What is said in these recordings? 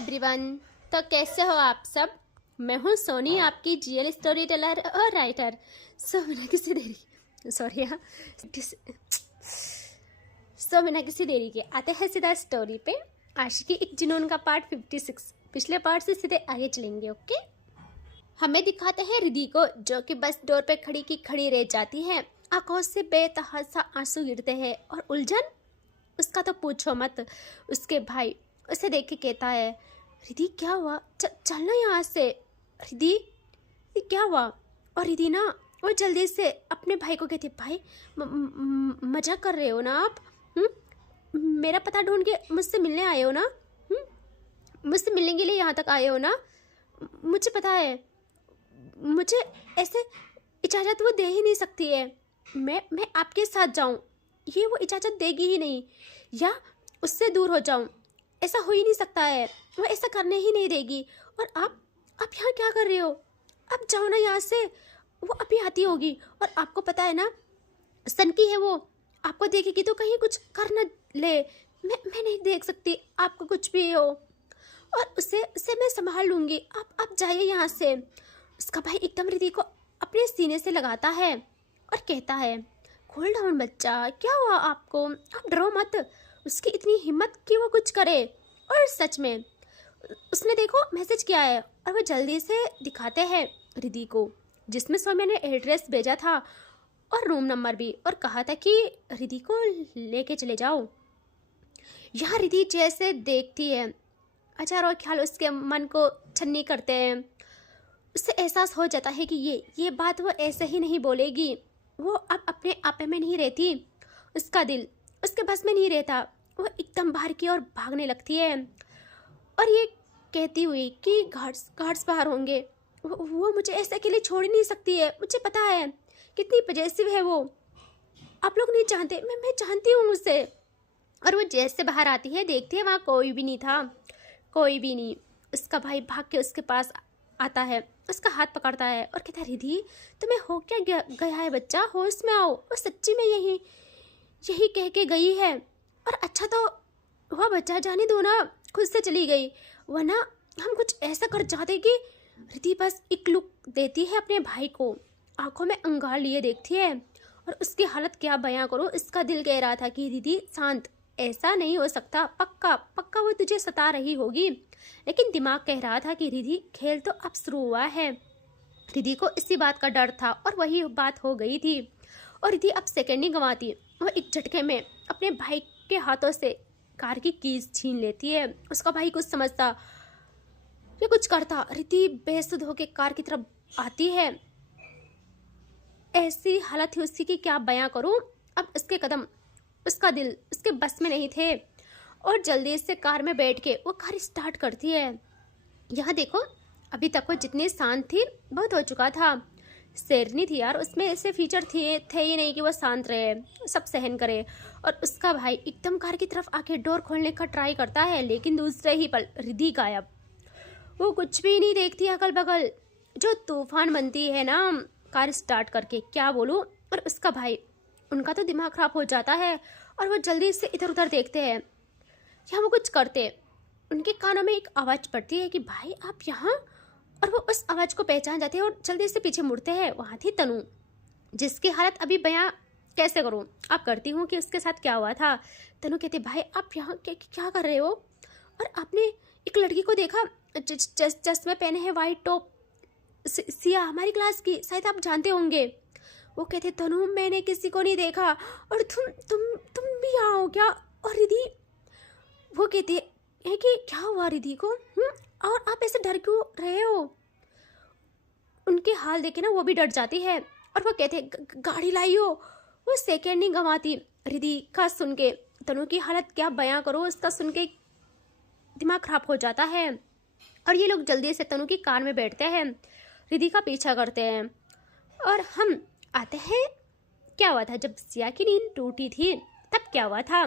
Everyone. तो कैसे हो आप सब। मैं हूँ सोनी, आपकी जीएल स्टोरी टेलर और राइटर। बिना किसी देरी के आते हैं सीधा स्टोरी पे। आशिकी एक जुनून का पार्ट 56। पिछले पार्ट से सीधे आगे चलेंगे। ओके, हमें दिखाते हैं रिद्धि को, जो कि बस डोर पे खड़ी की खड़ी रह जाती है। आंखों से बेतहाशा आंसू गिरते हैं और उलझन उसका तो पूछो मत। उसके भाई उसे देख के कहता है, रिद्धि क्या हुआ, चलना यहाँ से। रिद्धि क्या हुआ। और रिद्धि ना वो जल्दी से अपने भाई को कहती, भाई मजाक कर रहे हो ना आप। मेरा पता ढूंढ के मुझसे मिलने आए हो ना। मुझसे मिलने के लिए यहाँ तक आए हो ना। मुझे पता है, मुझे ऐसे इजाज़त वो दे ही नहीं सकती है। मैं आपके साथ जाऊँ, ये वो इजाज़त देगी ही नहीं, या उससे दूर हो जाऊँ, ऐसा हो ही नहीं सकता है। वो ऐसा करने ही नहीं देगी। और आप यहाँ क्या कर रहे हो। आप जाओ ना यहाँ से, वो अभी आती होगी। और आपको पता है ना, सन की है वो, आपको देखेगी तो कहीं कुछ कर न ले। मैं नहीं देख सकती आपको कुछ भी हो, और उसे मैं संभाल लूँगी। आप जाइए यहाँ से। उसका भाई एकदम रिद्धि को अपने सीने से लगाता है और कहता है, कूल डाउन बच्चा, क्या हुआ आपको, आप डरो मत। उसकी इतनी हिम्मत कि वो कुछ करे। और सच में उसने देखो मैसेज किया है, और वो जल्दी से दिखाते हैं रिद्धि को, जिसमें सौम्या ने एड्रेस भेजा था और रूम नंबर भी, और कहा था कि रिद्धि को लेके चले जाओ। यहाँ रिद्धि जैसे देखती है, हजारों ख्याल उसके मन को छन्नी करते हैं। उससे एहसास हो जाता है कि ये बात वो ऐसे ही नहीं बोलेगी। वो अब अपने आपे में नहीं रहती, उसका दिल उसके बस में नहीं रहता। वो एकदम बाहर की ओर भागने लगती है, और ये कहती हुई कि गार्ड्स बाहर होंगे। वो मुझे ऐसे अकेले छोड़ ही नहीं सकती है। मुझे पता है कितनी पजेसिव है वो, आप लोग नहीं जानते, मैं जानती हूँ उसे। और वो जैसे बाहर आती है, देखती है वहाँ कोई भी नहीं था, कोई भी नहीं। उसका भाई भाग के उसके पास आता है, उसका हाथ पकड़ता है और कहता है, रिद्धि तुम्हें हो क्या गया है बच्चा, होश में आओ। और सच्ची में यही कह के गई है। और अच्छा तो हुआ बच्चा, जाने दो ना, खुद से चली गई, वरना हम कुछ ऐसा कर जाते कि। रिद्धि बस एक लुक देती है अपने भाई को, आंखों में अंगार लिए देखती है, और उसकी हालत क्या बयां करो। इसका दिल कह रहा था कि रिद्धि शांत, ऐसा नहीं हो सकता, पक्का पक्का वो तुझे सता रही होगी। लेकिन दिमाग कह रहा था कि रिद्धि खेल तो अब शुरू हुआ है। रिद्धि को इसी बात का डर था, और वही बात हो गई थी। और रिद्धि अब सेकेंड नहीं गंवाती, वो एक झटके में अपने भाई के हाथों से कार की कीज छीन लेती है। उसका भाई कुछ समझता या कुछ करता, रिद्धि बेसुध होकर कार की तरफ आती है। ऐसी हालत थी उसकी कि क्या बयां करूं। अब उसके कदम, उसका दिल उसके बस में नहीं थे, और जल्दी से कार में बैठ के वो कार स्टार्ट करती है। यहाँ देखो, अभी तक वो जितनी शांत थी बहुत हो चुका था। शेरनी थी यार, उसमें ऐसे फीचर थे ही नहीं कि वो शांत रहे, सब सहन करे। और उसका भाई एकदम कार की तरफ आके डोर खोलने का ट्राई करता है, लेकिन दूसरे ही पल रिद्धि गायब। वो कुछ भी नहीं देखती अगल बगल, जो तूफान बनती है ना कार स्टार्ट करके, क्या बोलूँ। और उसका भाई, उनका तो दिमाग खराब हो जाता है, और वो जल्दी से इधर उधर देखते हैं या वो कुछ करते। उनके कानों में एक आवाज़ पड़ती है कि भाई आप यहाँ। और वो उस आवाज़ को पहचान जाते हैं और जल्दी से पीछे मुड़ते हैं। वहाँ थी तनु, जिसकी हालत अभी बयां कैसे करूँ। आप करती हूँ कि उसके साथ क्या हुआ था। तनु कहते, भाई आप यहाँ क्या कर रहे हो। और आपने एक लड़की को देखा, चश्मे पहने हैं, वाइट टॉप, सिया, हमारी क्लास की, शायद आप जानते होंगे। वो कहते, तनु मैंने किसी को नहीं देखा, और तुम भी यहाँ हो क्या। और रिद्धि, वो कहते हैं कि क्या हुआ रिद्धि को, और आप ऐसे डर क्यों रहे हो। उनके हाल देखे ना वो भी डर जाती है, और वो कहते गाड़ी लाई हो। वो सेकेंड नहीं गंवाती रिद्धि का सुन के। तनु की हालत क्या बयां करो, उसका सुन के दिमाग खराब हो जाता है। और ये लोग जल्दी से तनु की कार में बैठते हैं, रिद्धि का पीछा करते हैं। और हम आते हैं, क्या हुआ था जब सिया की नींद टूटी थी, तब क्या हुआ था।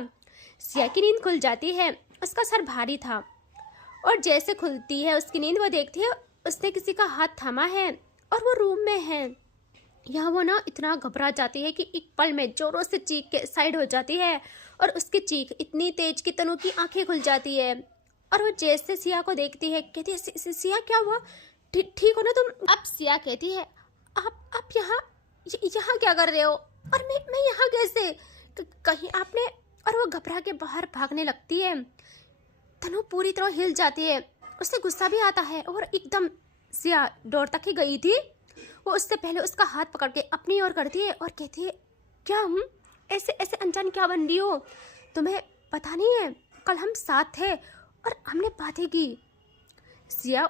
सिया की नींद खुल जाती है, उसका सर भारी था, और जैसे खुलती है उसकी नींद, वो देखती है उसने किसी का हाथ थामा है, और वो रूम में है। यहाँ वो ना इतना घबरा जाती है कि एक पल में जोरों से चीख के साइड हो जाती है, और उसकी चीख इतनी तेज कि तनु की आंखें खुल जाती है। और वो जैसे सिया को देखती है कहती है सिया क्या हुआ, ठीक हो ना तुम? अब सिया कहती है आप यहाँ क्या कर रहे हो, और मैं यहाँ कैसे, कहीं आपने, और वो घबरा के बाहर भागने लगती है। तनु पूरी तरह हिल जाती है, उससे गुस्सा भी आता है और एकदम सिया डोर तक ही गई थी, वो उससे पहले उसका हाथ पकड़ के अपनी ओर करती है और कहती है क्या ऐसे ऐसे अनजान क्या बन रही हो, तुम्हें पता नहीं है कल हम साथ थे और हमने बातें की। सिया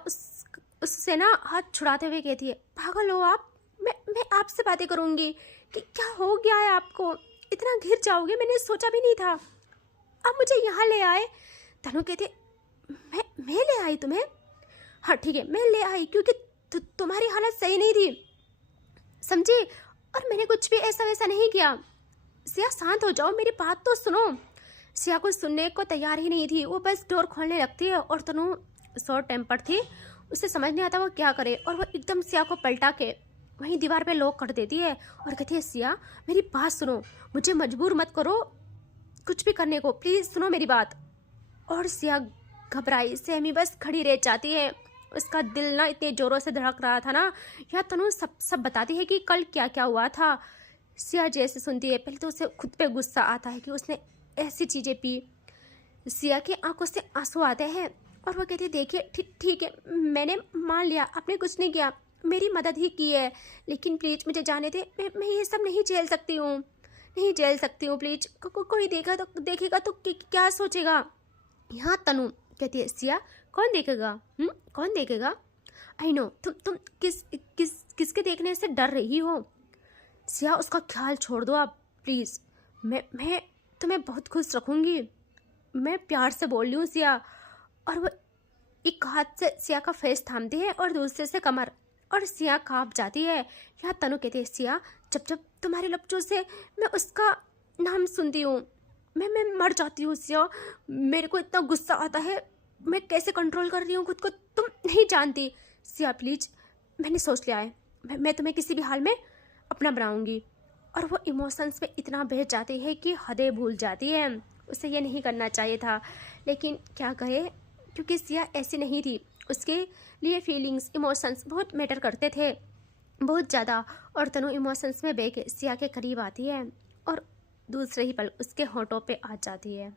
उससे ना हाथ छुड़ाते हुए कहती है पागल हो आप, मैं आपसे बातें करूंगी कि क्या हो गया है आपको, इतना घिर जाओगे मैंने सोचा भी नहीं था, आप मुझे यहाँ ले आए। तनु कहती मैं ले आई तुम्हें, हाँ ठीक है मैं ले आई क्योंकि तुम्हारी हालत सही नहीं थी, समझी, और मैंने कुछ भी ऐसा वैसा नहीं किया। सिया शांत हो जाओ, मेरी बात तो सुनो। सिया कुछ सुनने को तैयार ही नहीं थी, वो बस डोर खोलने लगती है और तनु शॉर्ट टेम्पर थी, उसे समझ नहीं आता वो क्या करे, और वो एकदम सिया को पलटा के वहीं दीवार पे लॉक कर देती है और कहती है सिया मेरी बात सुनो, मुझे मजबूर मत करो कुछ भी करने को, प्लीज़ सुनो मेरी बात। और सिया घबराई सहमी बस खड़ी रह जाती है, उसका दिल ना इतने ज़ोरों से धड़क रहा था ना, या तनु सब बताती है कि कल क्या क्या हुआ था। सिया जैसे सुनती है पहले तो उसे खुद पे गुस्सा आता है कि उसने ऐसी चीज़ें पी। सिया की आंखों से आंसू आते हैं और वो कहती है देखिए ठीक है मैंने मान लिया आपने कुछ नहीं किया, मेरी मदद ही की है, लेकिन प्लीज़ मुझे जाने दे, मैं ये सब नहीं झेल सकती हूँ, नहीं झेल सकती हूँ प्लीज़, कोई देखेगा तो क्या सोचेगा। यहाँ तनु कहती है सिया कौन देखेगा, कौन देखेगा, आई नो तुम किसके देखने से डर रही हो। सिया उसका ख्याल छोड़ दो आप प्लीज़, मैं तुम्हें बहुत खुश रखूँगी, मैं प्यार से बोल रही हूँ सिया। और वो एक हाथ से सिया का फेस थामती है और दूसरे से कमर, और सिया कांप जाती है। यहाँ तनु कहती है सिया जब तुम्हारे लफ्ज़ों से मैं उसका नाम सुनती हूँ मैं मर जाती हूँ सिया, मेरे को इतना गुस्सा आता है, मैं कैसे कंट्रोल कर रही हूँ खुद को तुम नहीं जानती। सिया प्लीज़ मैंने सोच लिया है, मैं तुम्हें किसी भी हाल में अपना बनाऊँगी। और वो इमोशंस में इतना बह जाती है कि हदें भूल जाती है, उसे ये नहीं करना चाहिए था, लेकिन क्या कहे क्योंकि सिया ऐसी नहीं थी, उसके लिए फीलिंग्स इमोशंस बहुत मैटर करते थे, बहुत ज़्यादा। और तनु इमोशंस में बह के सिया के करीब आती है और दूसरे ही पल उसके होठों पे आ जाती है।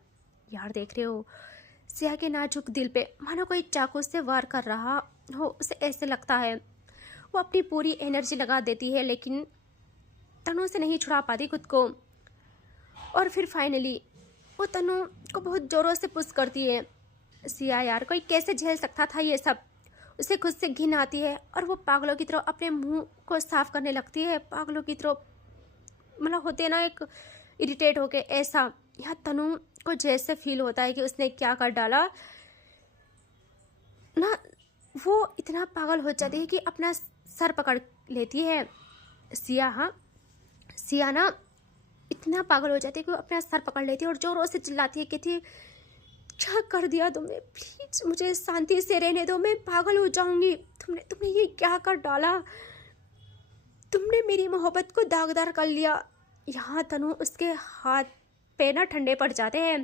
यार देख रहे हो सिया के नाजुक दिल पे मानो कोई चाकू से वार कर रहा हो, उसे ऐसे लगता है। वो अपनी पूरी एनर्जी लगा देती है लेकिन तनु से नहीं छुड़ा पाती खुद को, और फिर फाइनली वो तनु को बहुत ज़ोरों से पुश करती है। सिया यार कोई कैसे झेल सकता था ये सब, उसे खुद से घिन आती है और वो पागलों की तरह अपने मुंह को साफ करने लगती है, पागलों की तरह मतलब होते ना एक इरिटेट होके ऐसा। यहाँ तनु को जैसे फील होता है कि उसने क्या कर डाला ना, वो इतना पागल हो जाती है कि अपना सर पकड़ लेती है सिया। हाँ सिया ना इतना पागल हो जाती है कि वो अपना सर पकड़ लेती है और जोरों से चिल्लाती है, कहती है क्या कर दिया तुमने, प्लीज मुझे शांति से रहने दो, मैं पागल हो जाऊंगी, तुमने ये क्या कर डाला, तुमने मेरी मोहब्बत को दागदार कर लिया। यहाँ तनु उसके हाथ पैर ना ठंडे पड़ जाते हैं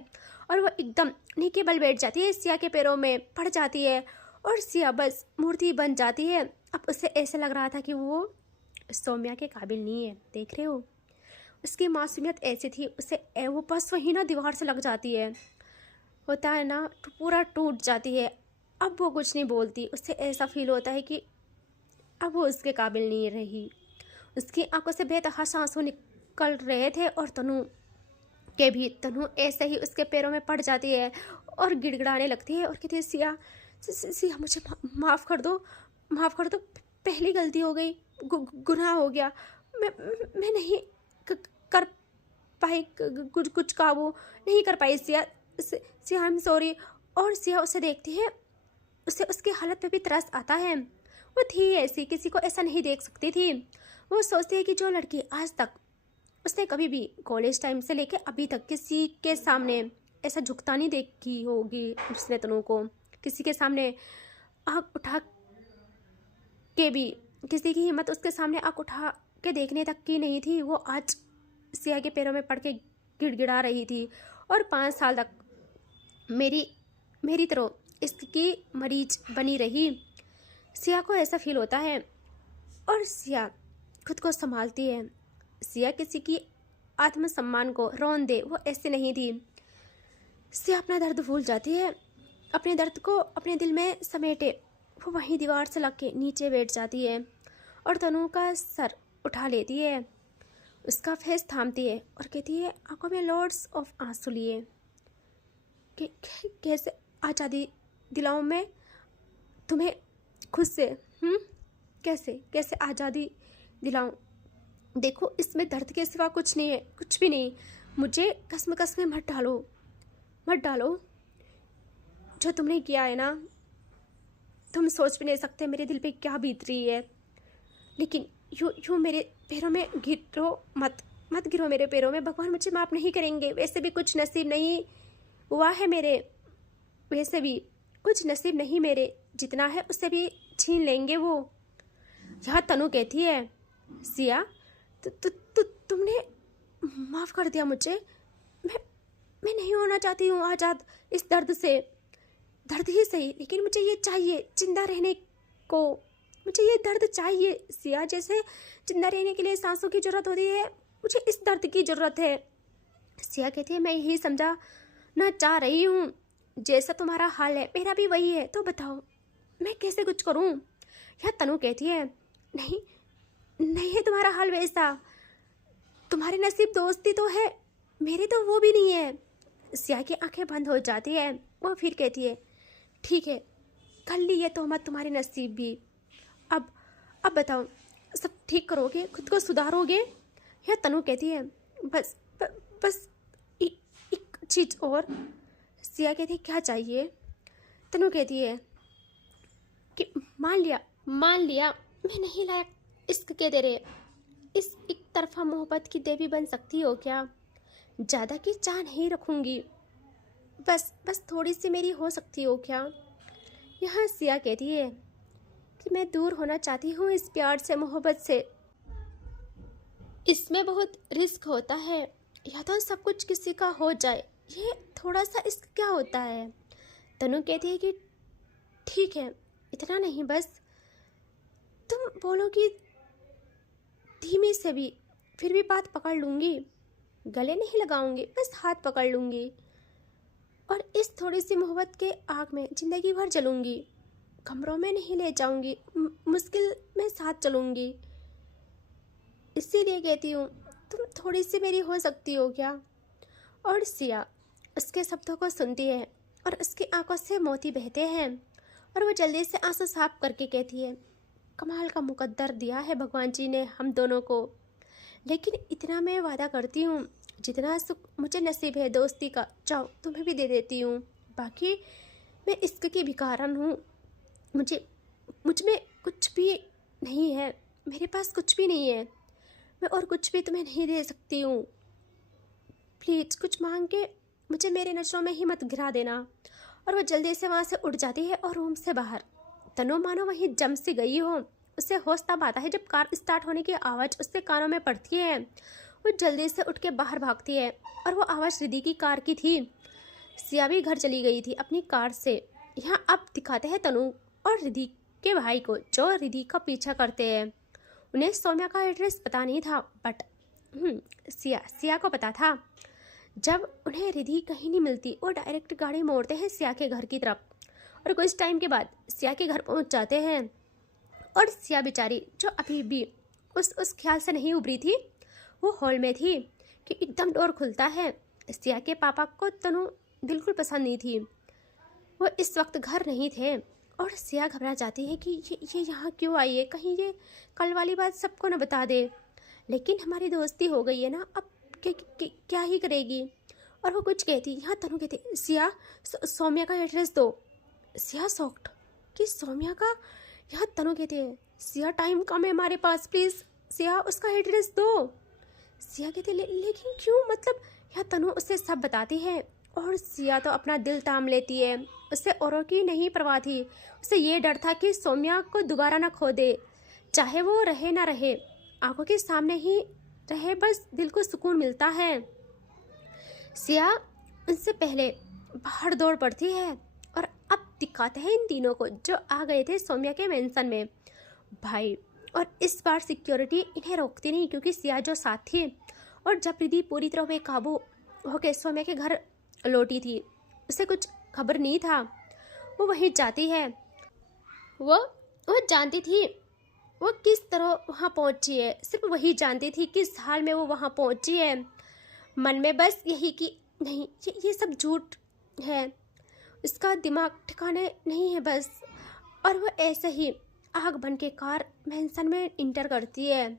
और वो एकदम नीचे बल बैठ जाती है, सिया के पैरों में पड़ जाती है और सिया बस मूर्ति बन जाती है। अब उसे ऐसा लग रहा था कि वो सौम्या के काबिल नहीं है, देख रहे हो उसकी मासूमियत ऐसी थी, उसे वो बस वही ना दीवार से लग जाती है, होता है ना तो पूरा टूट जाती है। अब वो कुछ नहीं बोलती, उसे ऐसा फील होता है कि अब वो उसके काबिल नहीं रही। उसकी आंखों से बेतहाशा आंसू निकल रहे थे और तनु ऐसे ही उसके पैरों में पड़ जाती है और गिड़गिड़ाने लगती है और कहती है सिया सिया मुझे माफ़ कर दो, पहली गलती हो गई, गुनाह हो गया, मैं नहीं कर पाई, कुछ काबू नहीं कर पाई सिया आई एम सॉरी। और सिया उसे देखती है, उसे उसकी हालत पे भी तरस आता है, वो थी ऐसी, किसी को ऐसा नहीं देख सकती थी। वो सोचती है कि जो लड़की आज तक उसने कभी भी कॉलेज टाइम से लेके अभी तक किसी के सामने ऐसा झुकता नहीं देखी होगी, उसने तनु को किसी के सामने आँख उठा के भी, किसी की हिम्मत उसके सामने आँख उठा के देखने तक की नहीं थी, वो आज सिया के पैरों में पड़ के गिड़गिड़ा रही थी। और 5 साल तक मेरी तरह इसकी मरीज बनी रही। सिया को ऐसा फील होता है और सिया खुद को संभालती है। सिया किसी की आत्मसम्मान को रौन दे, वो ऐसे नहीं थी। सिया अपना दर्द भूल जाती है, अपने दर्द को अपने दिल में समेटे वो वहीं दीवार से लग के नीचे बैठ जाती है और तनु का सर उठा लेती है, उसका फेस थामती है और कहती है, आंखों में लॉर्ड्स ऑफ आंसू लिए कि कैसे आज़ादी दिलाऊं मैं तुम्हें खुद से, कैसे कैसे आज़ादी दिलाऊं। देखो इसमें दर्द के सिवा कुछ नहीं है, कुछ भी नहीं। मुझे कसम कसम मत डालो। जो तुमने किया है ना, तुम सोच भी नहीं सकते मेरे दिल पे क्या बीत रही है। लेकिन यूँ मेरे पैरों में गिरो मत गिरो मेरे पैरों में। भगवान मुझे माफ़ नहीं करेंगे। वैसे भी कुछ नसीब नहीं हुआ है मेरे, वैसे भी कुछ नसीब नहीं मेरे, जितना है उससे भी छीन लेंगे वो। यहाँ तनु कहती है, सिया तुमने माफ़ कर दिया मुझे। मैं नहीं होना चाहती हूँ आज़ाद इस दर्द से। दर्द ही सही, लेकिन मुझे ये चाहिए जिंदा रहने को। मुझे ये दर्द चाहिए सिया। जैसे जिंदा रहने के लिए सांसों की ज़रूरत होती है, मुझे इस दर्द की ज़रूरत है। सिया कहती है, मैं यही समझा ना चाह रही हूँ। जैसा तुम्हारा हाल है मेरा भी वही है, तो बताओ मैं कैसे कुछ करूँ। यह तनु कहती है, नहीं है तुम्हारा हाल वैसा। तुम्हारे नसीब दोस्ती तो है, मेरे तो वो भी नहीं है। सिया की आंखें बंद हो जाती है। वो फिर कहती है, ठीक है कर ली ये तोहमत तुम्हारे नसीब भी। अब बताओ सब ठीक करोगे, खुद को सुधारोगे। यह तनु कहती है, बस एक चीज़ और। सिया कहती है, क्या चाहिए। तनु कहती है कि मान लिया मैं नहीं लायक इश्क के तेरे। इस एक तरफा मोहब्बत की देवी बन सकती हो क्या। ज़्यादा की चाह नहीं रखूँगी, बस थोड़ी सी मेरी हो सकती हो क्या। यहाँ सिया कहती है कि मैं दूर होना चाहती हूँ इस प्यार से, मोहब्बत से। इसमें बहुत रिस्क होता है, या तो सब कुछ किसी का हो जाए, ये थोड़ा सा इश्क क्या होता है। तनु कहती है कि ठीक है इतना नहीं, बस तुम बोलोगी धीमे से भी, फिर भी बात पकड़ लूँगी। गले नहीं लगाऊंगी, बस हाथ पकड़ लूँगी और इस थोड़ी सी मोहब्बत के आग में ज़िंदगी भर जलूँगी। कमरों में नहीं ले जाऊँगी, मुश्किल में साथ चलूँगी। इसीलिए कहती हूँ तुम थोड़ी सी मेरी हो सकती हो क्या। और सिया उसके शब्दों को सुनती है और उसकी आंखों से मोती बहते हैं और वो जल्दी से आंसू साफ करके कहती है, कमाल का मुकद्दर दिया है भगवान जी ने हम दोनों को। लेकिन इतना मैं वादा करती हूँ, जितना सुख मुझे नसीब है दोस्ती का, जाओ तुम्हें भी दे देती हूँ। बाकी मैं इश्क की भिखारन हूँ, मुझ में कुछ भी नहीं है, मेरे पास कुछ भी नहीं है। मैं और कुछ भी तुम्हें नहीं दे सकती हूँ। प्लीज़ कुछ मांग के मुझे मेरे नज़रों में ही मत गिरा देना। और वो जल्दी से वहाँ से उठ जाती है और रूम से बाहर। तनु मानो वहीं जम सी गई हो। उसे होश तब आता है जब कार स्टार्ट होने की आवाज़ उसके कानों में पड़ती है। वो जल्दी से उठ के बाहर भागती है और वो आवाज़ रिद्धि की कार की थी। सिया भी घर चली गई थी अपनी कार से। यहाँ अब दिखाते हैं तनु और रिद्धि के भाई को, जो रिद्धि का पीछा करते हैं। उन्हें सौम्या का एड्रेस पता नहीं था, बट सिया को पता था। जब उन्हें रिद्धि कहीं नहीं मिलती, वो डायरेक्ट गाड़ी मोड़ते हैं सिया के घर की तरफ और कुछ टाइम के बाद सिया के घर पहुंच जाते हैं। और सिया बेचारी, जो अभी भी उस ख्याल से नहीं उभरी थी, वो हॉल में थी कि एकदम डोर खुलता है। सिया के पापा को तनु बिल्कुल पसंद नहीं थी, वो इस वक्त घर नहीं थे। और सिया घबरा जाती है कि ये यहाँ क्यों आई है, कहीं ये कल वाली बात सबको न बता दे। लेकिन हमारी दोस्ती हो गई है ना, अब क्या ही करेगी। और वो कुछ कहती, यहाँ तनु कहती, सिया सौम्या का एड्रेस दो। सिया सॉक्ट कि सौम्या का। यहाँ तनु कहती है, सिया टाइम कम है हमारे पास, प्लीज़ सिया उसका एड्रेस दो। सिया कहती लेकिन क्यों, मतलब। यहाँ तनु उससे सब बताती है और सिया तो अपना दिल थाम लेती है। उससे औरों की नहीं परवाह थी, उसे ये डर था कि सौम्या को दोबारा ना खो दे, चाहे वो रहे ना रहे, आंखों के सामने ही रहे, बस दिल को सुकून मिलता है। सिया उनसे पहले बाहर दौड़ पड़ती है और अब दिखाते हैं इन तीनों को जो आ गए थे सौम्या के मेंशन में भाई। और इस बार सिक्योरिटी इन्हें रोकती नहीं क्योंकि सिया जो साथ थी। और जब रिद्धि पूरी तरह बेकाबू होकर सौम्या के घर लौटी थी, उसे कुछ खबर नहीं था, वो वहीं जाती है। वो जानती थी वो किस तरह वहाँ पहुँची है, सिर्फ वही जानती थी किस हाल में वो वहाँ पहुँची है। मन में बस यही कि नहीं, ये सब झूठ है, इसका दिमाग ठिकाने नहीं है बस। और वो ऐसे ही आग बन के कार मेंशन में इंटर करती है।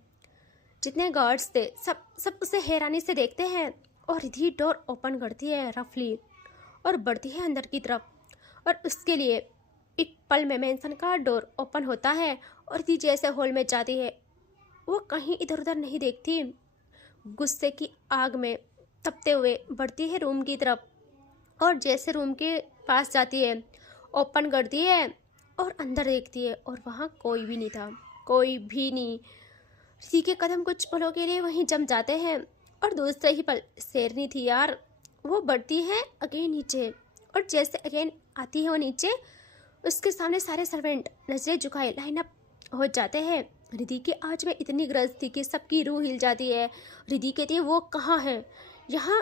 जितने गार्ड्स थे सब उसे हैरानी से देखते हैं और रिद्धि डोर ओपन करती है रफली और बढ़ती है अंदर की तरफ। और उसके लिए एक पल में मेंशन का डोर ओपन होता है और रिद्धि जैसे हॉल में जाती है, वो कहीं इधर उधर नहीं देखती, गुस्से की आग में तपते हुए बढ़ती है रूम की तरफ। और जैसे रूम के पास जाती है, ओपन करती है और अंदर देखती है और वहाँ कोई भी नहीं था, कोई भी नहीं। रिद्धि के कदम कुछ पलों के लिए वहीं जम जाते हैं और दूसरे ही पल शेरनी थी यार, वो बढ़ती है अगेन नीचे। और जैसे अगेन आती है वो नीचे, उसके सामने सारे सर्वेंट नजरें झुकाए लाइन अप हो जाते हैं। रिद्धि की आज में इतनी गरज थी कि सबकी रूह हिल जाती है। रिद्धि कहती है वो कहाँ है यहाँ।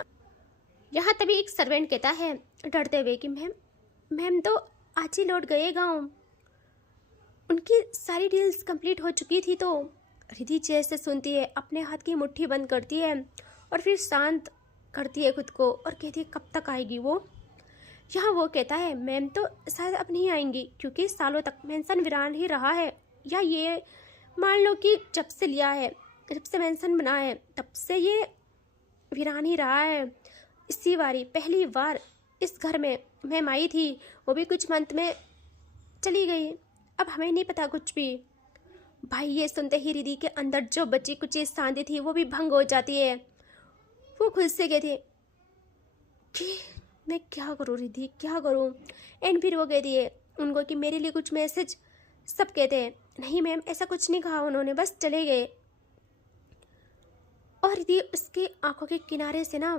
तभी एक सर्वेंट कहता है डरते हुए कि मैम तो आज ही लौट गए गाँव, उनकी सारी डील्स कंप्लीट हो चुकी थी। तो रिद्धि जैसे सुनती है अपने हाथ की मुट्ठी बंद करती है और फिर शांत करती है खुद को और कहती है कब तक आएगी वो। यहाँ वो कहता है मैम तो शायद अब नहीं आएंगी क्योंकि सालों तक मेंशन वीरान ही रहा है, या ये मान लो कि जब से लिया है, जब से मेंशन बना है तब से ये वीरान ही रहा है। इसी बारी पहली बार इस घर में मैम आई थी, वो भी कुछ मंथ में चली गई, अब हमें नहीं पता कुछ भी। भाई ये सुनते ही रिद्धि के अंदर जो बची कुछ शांति थी वो भी भंग हो जाती है। वो खुद से कहती है कि मैं क्या करूँ रिद्धि, क्या करूँ। एंड फिर वो कहती है उनको कि मेरे लिए कुछ मैसेज। सब कहते हैं नहीं मैम ऐसा कुछ नहीं कहा उन्होंने, बस चले गए। और रिद्धि उसकी आंखों के किनारे से ना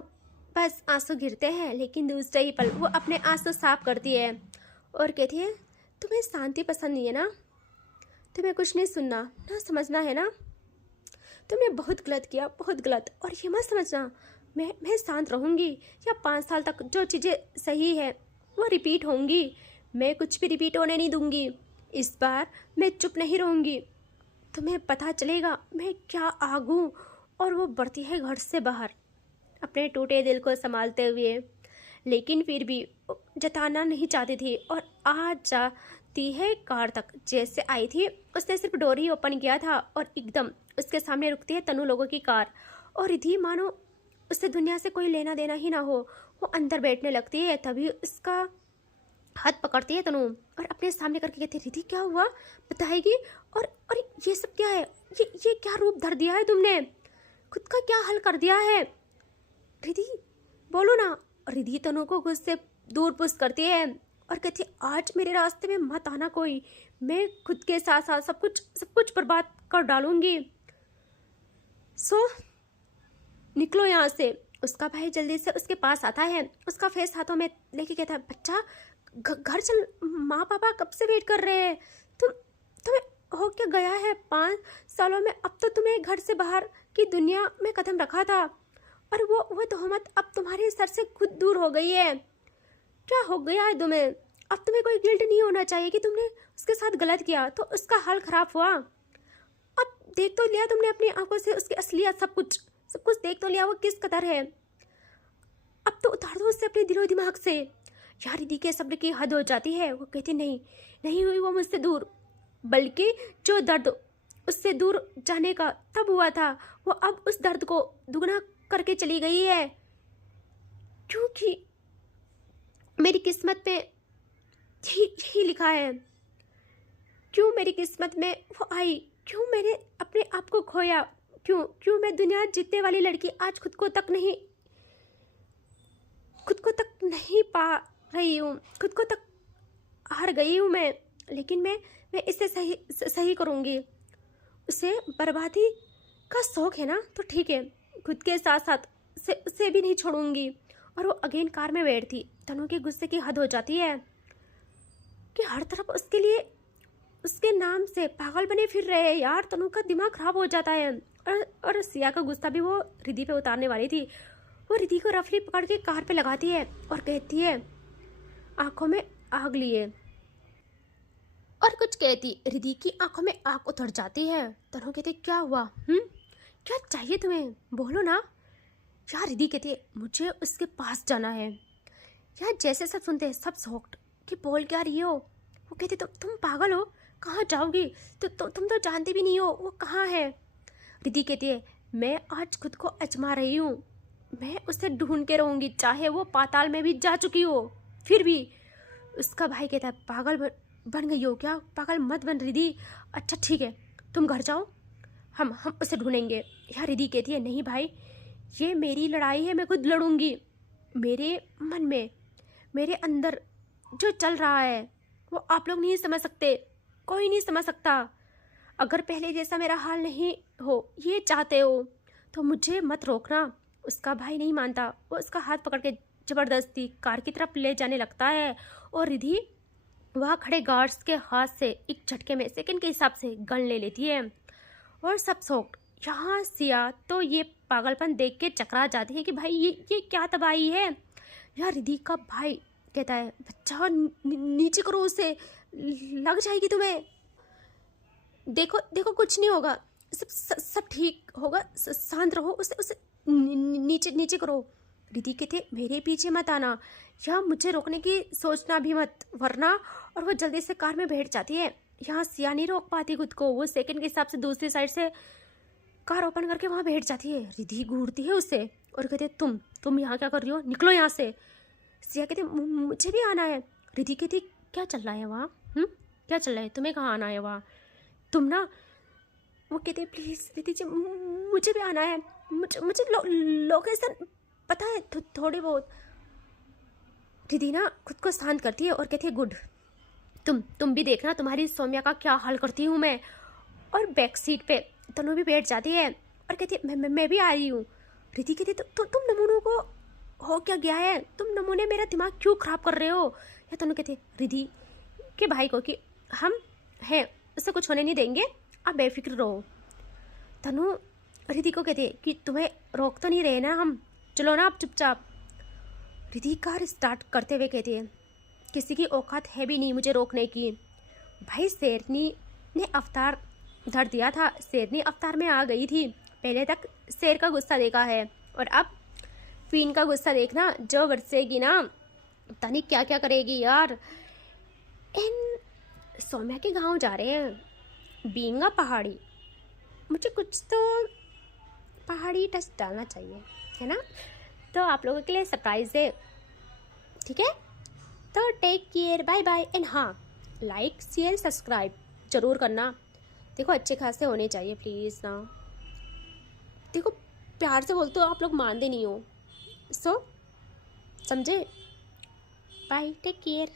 बस आंसू गिरते हैं, लेकिन दूसरे ही पल वो अपने आंसू साफ करती है और कहती है तुम्हें शांति पसंद नहीं है ना, तुम्हें कुछ नहीं सुनना ना समझना है ना, तुमने बहुत गलत किया, बहुत गलत। और ये मत समझना मैं शांत रहूँगी, या 5 साल तक जो चीज़ें सही है वो रिपीट होंगी, मैं कुछ भी रिपीट होने नहीं दूँगी। इस बार मैं चुप नहीं रहूँगी, तुम्हें पता चलेगा मैं क्या आग हूँ। और वो बढ़ती है घर से बाहर अपने टूटे दिल को संभालते हुए, लेकिन फिर भी जताना नहीं चाहती थी और आ जाती है कार तक। जैसे आई थी उसने सिर्फ डोर ही ओपन किया था और एकदम उसके सामने रुकती है तनु लोगों की कार। और रिद्धि मानो उससे दुनिया से कोई लेना देना ही ना हो, वो अंदर बैठने लगती है। तभी उसका हाथ पकड़ती है तनु और अपने सामने करके कहती है रिद्धि क्या हुआ बताएगी। और ये सब क्या है, ये क्या रूप धर दिया है तुमने, खुद का क्या हल कर दिया है, रिद्धि बोलो ना। रिद्धि तनु को खुद से दूर पुश करती है और कहती है आज मेरे रास्ते में मत आना कोई, मैं खुद के साथ साथ सब कुछ बर्बाद कर डालूंगी। सो निकलो यहाँ से। उसका भाई जल्दी से उसके पास आता है, उसका फेस हाथों में लेके कहता है बच्चा घर चल, माँ पापा कब से वेट कर रहे हैं, तुम्हें हो क्या गया है 5 सालों में, अब तो तुम्हें घर से बाहर की दुनिया में कदम रखा था और वो तोहमत अब तुम्हारे सर से खुद दूर हो गई है। क्या हो गया है तुम्हें, अब तुम्हें कोई गिल्ट नहीं होना चाहिए कि तुमने उसके साथ गलत किया तो उसका हाल खराब हुआ। अब देख तो लिया तुमने अपनी आंखों से उसकी असलियत, सब कुछ देख तो लिया वो किस कदर है, अब तो उतार दो उससे अपने दिलो दिमाग से। यार रिद्धि के शब्द की हद हो जाती है, वो कहती नहीं हुई वो मुझसे दूर, बल्कि जो दर्द उससे दूर जाने का तब हुआ था वो अब उस दर्द को दुगना करके चली गई है, क्योंकि मेरी किस्मत में यही लिखा है। क्यों मेरी किस्मत में वो आई, क्यों मैंने अपने आप को खोया, क्यों मैं दुनिया जीतने वाली लड़की आज खुद को तक नहीं पा रही हूँ, खुद को तक हार गई हूँ मैं। लेकिन मैं इसे सही करूँगी। उसे बर्बादी का शौक है ना तो ठीक है, खुद के साथ साथ उसे भी नहीं छोड़ूंगी। और वो अगेन कार में बैठती, तनु के गुस्से की हद हो जाती है। कि हर तरफ उसके लिए उसके नाम से पागल बने फिर रहे हैं यार। तनु का दिमाग खराब हो जाता है। और सिया का गुस्सा भी वो रिद्धि पे उतारने वाली थी। वो रिद्धि को रफली पकड़ के कार पे लगाती है और कहती है आंखों में आग लिए, और कुछ कहती रिद्धि की आंखों में आग उतर जाती है। तनु कहती क्या हुआ, क्या चाहिए तुम्हें, बोलो ना। यार रिद्धि कहती है मुझे उसके पास जाना है। यार जैसे सब सुनते हैं सब शॉक्ड कि बोल क्या रही हो। वो कहती तुम पागल हो, कहाँ जाओगी, तुम तो जानती भी नहीं हो वो कहाँ है। रिद्धि कहती है मैं आज खुद को आजमा रही हूँ, मैं उसे ढूंढ के रहूँगी चाहे वो पाताल में भी जा चुकी हो फिर भी। उसका भाई कहता है पागल बन गई हो क्या, पागल मत बन रिद्धि। अच्छा ठीक है तुम घर जाओ, हम उसे ढूंढेंगे। यार रिद्धि कहती है नहीं भाई, ये मेरी लड़ाई है, मैं खुद लड़ूंगी। मेरे मन में मेरे अंदर जो चल रहा है वो आप लोग नहीं समझ सकते, कोई नहीं समझ सकता। अगर पहले जैसा मेरा हाल नहीं हो ये चाहते हो तो मुझे मत रोकना। उसका भाई नहीं मानता, वो उसका हाथ पकड़ के ज़बरदस्ती कार की तरफ ले जाने लगता है और रिद्धि वहाँ खड़े गार्ड्स के हाथ से एक झटके में सेकंड के हिसाब से गन ले लेती है। और सब शौक यहाँ सिया तो ये पागलपन देख के चकरा जाती है कि भाई ये क्या तबाही है। यार रिद्धि का भाई कहता है बच्चा नीचे करो उसे, लग जाएगी तुम्हें। देखो देखो कुछ नहीं होगा, सब ठीक होगा, शांत रहो, उसे नीचे करो। रिद्धि कहते मेरे पीछे मत आना या मुझे रोकने की सोचना भी मत, वरना। और वो जल्दी से कार में बैठ जाती है। यहाँ सिया नहीं रोक पाती खुद को, वो सेकंड के हिसाब से दूसरी साइड से कार ओपन करके वहाँ बैठ जाती है। रिद्धि घूरती है उसे और कहते तुम यहाँ क्या कर रही हो, निकलो यहाँ से। सिया कहते मुझे भी आना है। रिद्धि कहती क्या चल रहा है वहाँ, क्या चल रहा है, तुम्हें कहाँ आना है वहाँ, तुम ना। वो कहते प्लीज़ रिद्धि जी मुझे भी आना है, मुझे लोकेशन पता है थोड़ी बहुत। रिद्धि ना खुद को शांत करती है और कहती है गुड, तुम भी देखना तुम्हारी सौम्या का क्या हाल करती हूँ मैं। और बैक सीट पे तनु भी बैठ जाती है और कहती है मैं भी आ रही हूँ। रिद्धि कहती तुम नमूनों को हो क्या गया है, तुम नमूने मेरा दिमाग क्यों खराब कर रहे हो। या तनु कहती रिद्धि के भाई को कि हम हैं, उससे कुछ होने नहीं देंगे, आप बेफिक्र रहो। तनु रिद्धि को कहती है कि तुम्हें रोक तो नहीं रहे ना हम, चलो ना आप चुपचाप। रिद्धि कार स्टार्ट करते हुए कहती है किसी की औकात है भी नहीं मुझे रोकने की। भाई शेरनी ने अवतार धर दिया था, शेरनी अवतार में आ गई थी। पहले तक शेर का गुस्सा देखा है और अब क्वीन का गुस्सा देखना, जो बरसेगी ना पता नहीं क्या क्या करेगी यार। इन सौम्या के गांव जा रहे हैं, बींगा पहाड़ी, मुझे कुछ तो पहाड़ी टच डालना चाहिए है ना। तो आप लोगों के लिए सरप्राइज है, ठीक है। तो take care, bye bye. And हाँ लाइक शेयर सब्सक्राइब जरूर करना। देखो अच्छे खासे होने चाहिए प्लीज़ ना, देखो प्यार से बोलते हो आप लोग मानते नहीं हो, सो समझे। Bye, take care.